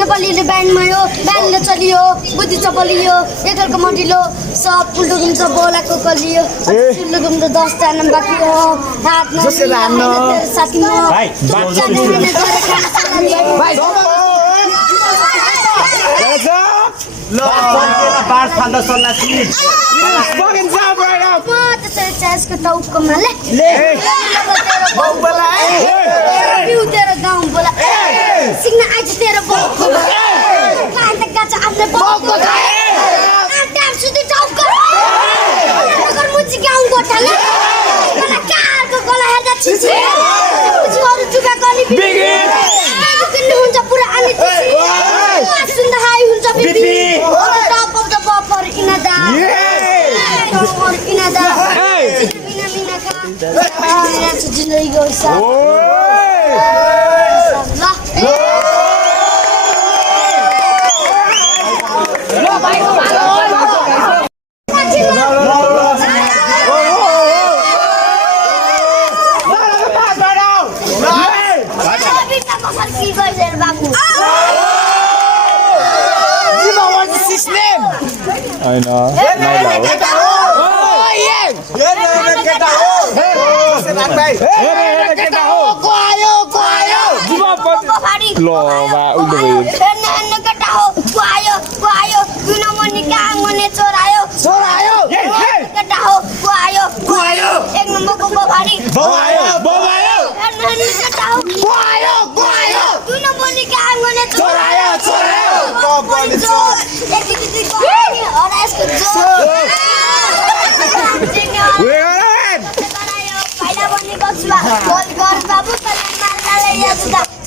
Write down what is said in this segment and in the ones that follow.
नेपालीले ब्यान्डमा यो ब्यान्डले चलियो बुद्धि चपलियो एकलको मटिलो सब उल्टो घुम्छ बोलाको कलियो उल्टो घुम्छ 10 जना बाँकी हो हातमा साथीमा बार फाल्दा सन्नासी fucking job right now. What is it? Just go talk to me. ले बहु बोला View तेरा गाँव बोला. Signa आज तेरा बहुत बोला. कान तक का चाहते बहुत बोला. टाइम सुधी talk कर. अगर मुझे गाँव को ठाले. बोला कार को बोला है ना चीज़. मुझे और चुका करनी भी. किन्हीं हुंजा पूरा आने चीज़. सुंदर हाई हुंजा भी. Top of the bumper in a da. Inada. Mina ka. Sejauh itu sah. Lah. Lo baik tu malu. I know.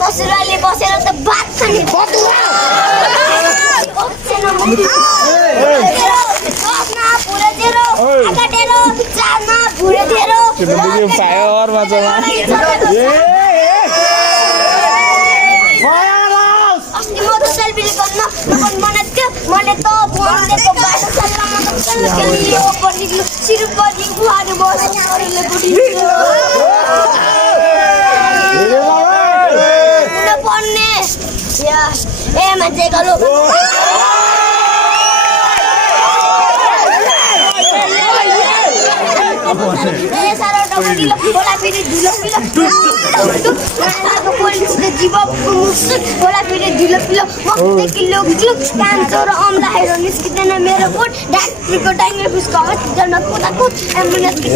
ससुराले बसेर त बात खाने बटुवा ना पुरा तेरो आका तेरो चाना पुरा तेरो Kemudian fire macam अस्ति म त सेल्फी गर्न नबन बनाथ्यो मैले त फोनले त बाटो सल्लामा त चल्यो पर्ने सिरु पर्ने गुहाले बस्छ अरूले गुडी पर्ने ए मान्छे गलो सारा डबल बोला फेरि ढिलो पिलो पोलिसले जीव बोला फेरि ढिलो पिलो मस्ती लोग जुक कान्छो र अम्ला हेरो निस्किँदैन मेरो बुट डाक्टरको टाइममा फिसको हस्पिटलमा कुदाको एम्बुलेन्स कि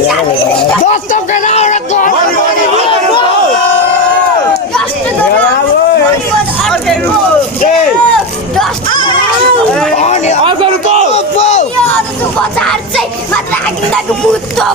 बजार चाहिँ मात्र आगिँदाको मुद्दो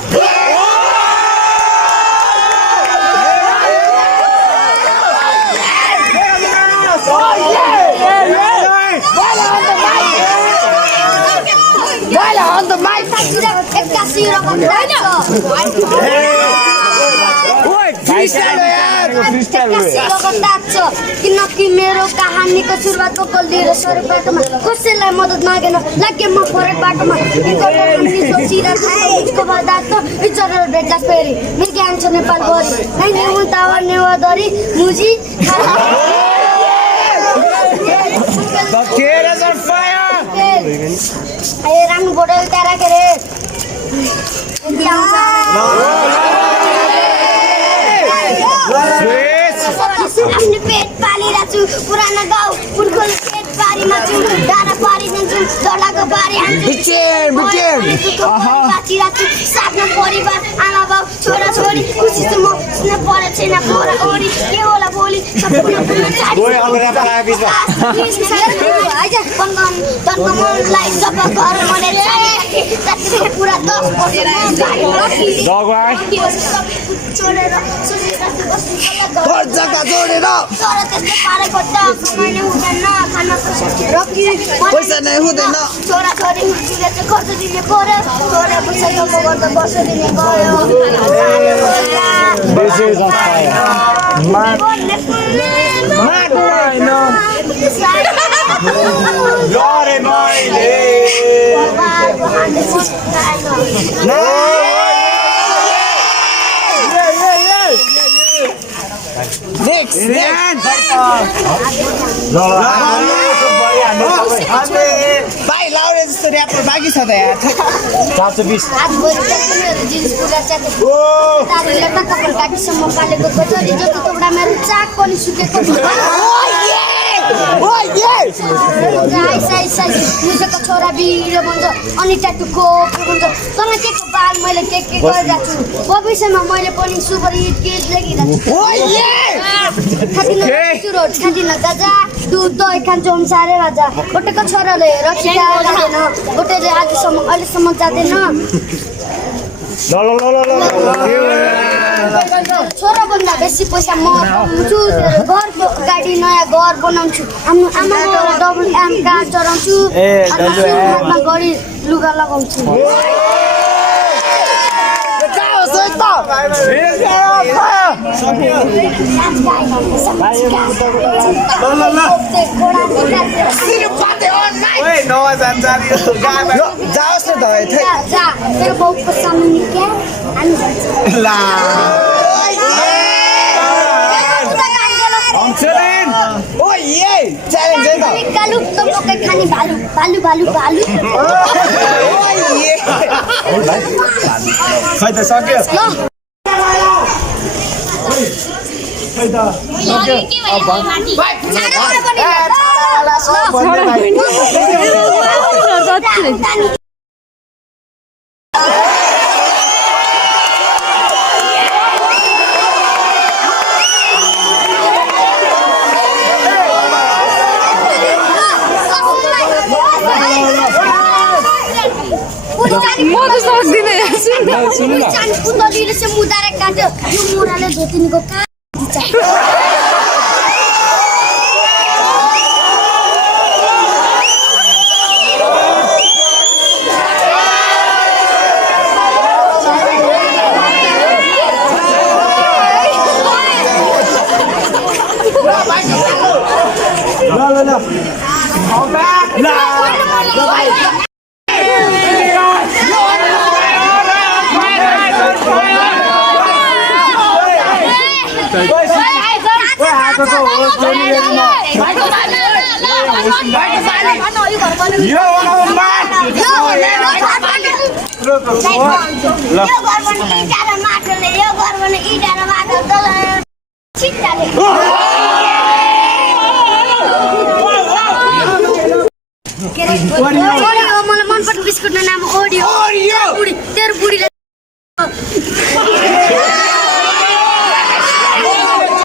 किनकि मेरो कहानीको सुरुवातको कलिएर सडक बाटोमा कसैलाई मद्दत मागेन लागे म फरक बाटोमा सोचिरहेको बर्दाको विचारहरू भेट्ला फेरि विज्ञान छ नेपालभरि नै उतावा नेवादरी मुजी राम्रो फोटो उता राखेर आफ्नो पेट पालिरहेको छु पुरानो गाउँ फुलकोल पेट पारीमा छु डाँडा पारी जान्छु डलाको पारी बाँचिरहेको छु साथमा परिवार आमा बाउ छोरा छोरी खुसी छु म सुन्न परेको छैन पोरा ओरी के होला भोलि मनलाई जब घर भनेर पुरा 10 छोडेर जोडेर तर त्यस्तो पारेको त कमाइने हुँदैन खान पैसा नै हुँदैन छोरा छोरी हुर्किँदै चाहिँ खर्च दिने पर्यो छोरा पैसा जम्मा गर्दा वर्ष दिने गयो नेक्स्ट भाइ लाउरे जस्तो ऱ्यापर बाँकी छ त यार 420 आजभरि तिमीहरू जिन्स पुरा च्यातेको तारीले टक्क गाडीसम्म पालेको कचरी जति तोडा मेरो चाक पनि सुकेको मुझको छोरा बिर भन्छ अनि ट्याटु खोप भन्छ तँलाई के को बाल मैले के गरिरहेको छु भविष्यमा मैले पनि सुपर हिट केस लेखिरहेको छु खाँदिन गाजा दुध दही खान्छु अनुसारै राजा गोटेको छोराले रक्सिया जाँदैन गोटेले अहिलेसम्म जाँदैन छोराभन्दा बेसी पैसा म पाउँछु घरको गाडी नयाँ घर बनाउँछु आफ्नो आमाको डबल एम कार चलाउँछु हातमा गरी लुगा लगाउँछु जाओस् न त मेरो बाउको सामुन्ने क्या हामी च्यालेन्ज है त कालु त मकै खाने भालु भालु भालु भालु खै त सक्यो म त सक्दिनँ यार सुन्नु न कुन्दलीले चाहिँ मुदारे काट्यो यो मुराले धोतिनीको मलाई मनपर्ने बिस्कुटको नाम ओडियो